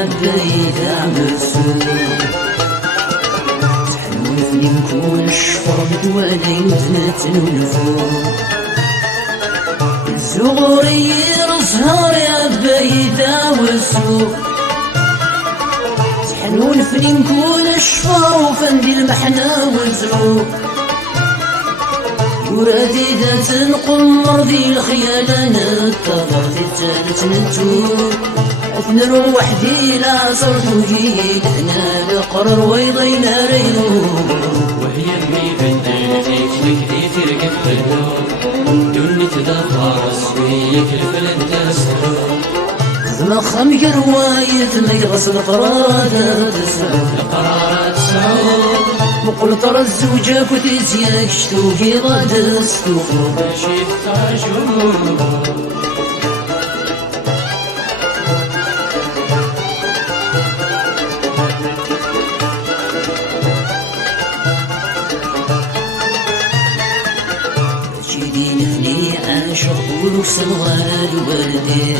عبايدة مرسول تحلون في يمكون الشفر بدوالين تنتنولفون الزغوري الزهر عبايدة مرسول تحلون في يمكون الشفر وفندي المحنة والزروق ورادي ذات نقمر ذي الخيال نتطر في الثالث ننتو أثنر وحدي لا صرت وجيد هنا لقرر ويضينا رينو وهي مي بنتين فيك تكدي ترقد بالنور دوني تدفع رسويك الفلن تسرو خدمة خمجر وايت ميغص القرارات وقل ترى الزوجة كتزياك شتوكي غاد استوفو ماشي تتعجو شيدي نفني عاشق ولوكسن غار الوالدين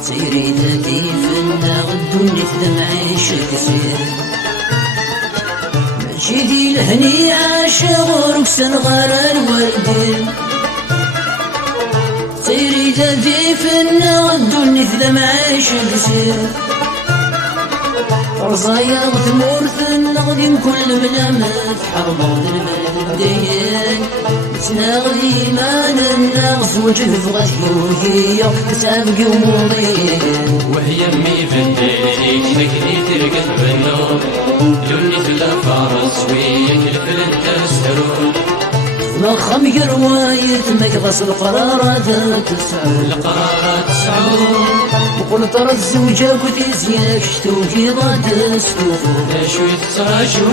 سيري ذاكي فنا غدوني في دمعي شكسير شيدي لهني عاشق ولوكسن غار الوالدين سيري ذاكي فنا غدوني في دمعي شكسير رزايا غتمورث نغدم كل ملامات حرض البلدين تناغدي ما ننغز وجه فغت يوهي تسابق ومضين وهي مي بنتين تكدي ترقد بالنور دوني تدفع رسويك الفلن تسرو ما خمجر وايت مقبس القرارات تسعود القرارات تسعود وقل ترى الزوجة كتزياك شتوكي ضاد استوفو شوي تتراجو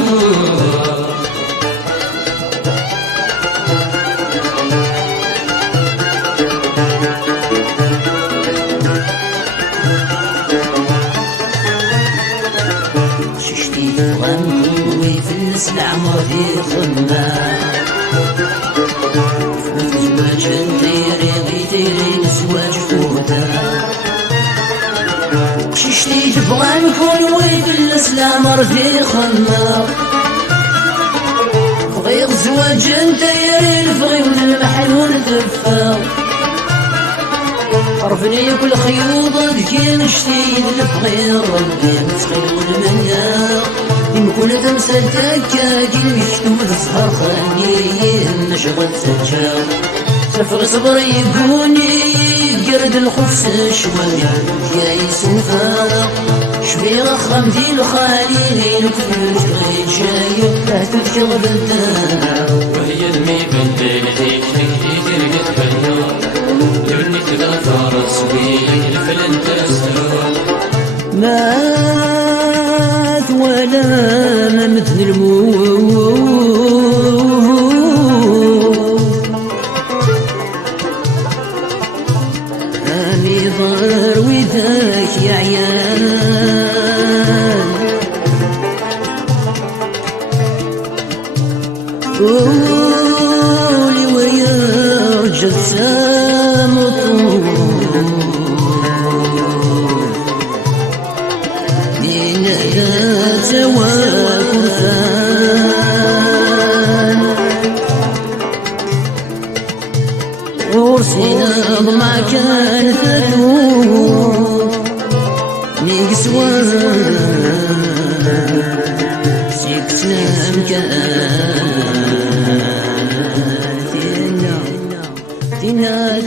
ششتي تبغى في الناس العمر في خنا زواج ديري غيديري نزواج فوتا ششتي تبغى نكون ويف الاسلام رفي خنا بغيغ زواج ديري نبغي من المحل ونتفا عرفني كل خيوط ذكي نشتي نبغي ربي نتخيل منها يمكن تمثل تكاكي مشتوم تسهر خليه نشغل سجا تفغ صبر يقوني قرد الخفس شوية يا يسنفا شوي غخم في الخالي نكفل شغيل جاي لا تذكر بالدار وهي المي بنتين هيك تكدي ترقد بالنور دوني تدفع رسويك الفلن تسرو مات ولا ما مثل الموت هاني ضر وذاك يا عيال قولي ويا جسام غورسينا ضمع كان ثلوث نيقسوان سيكسنا مكان ثنا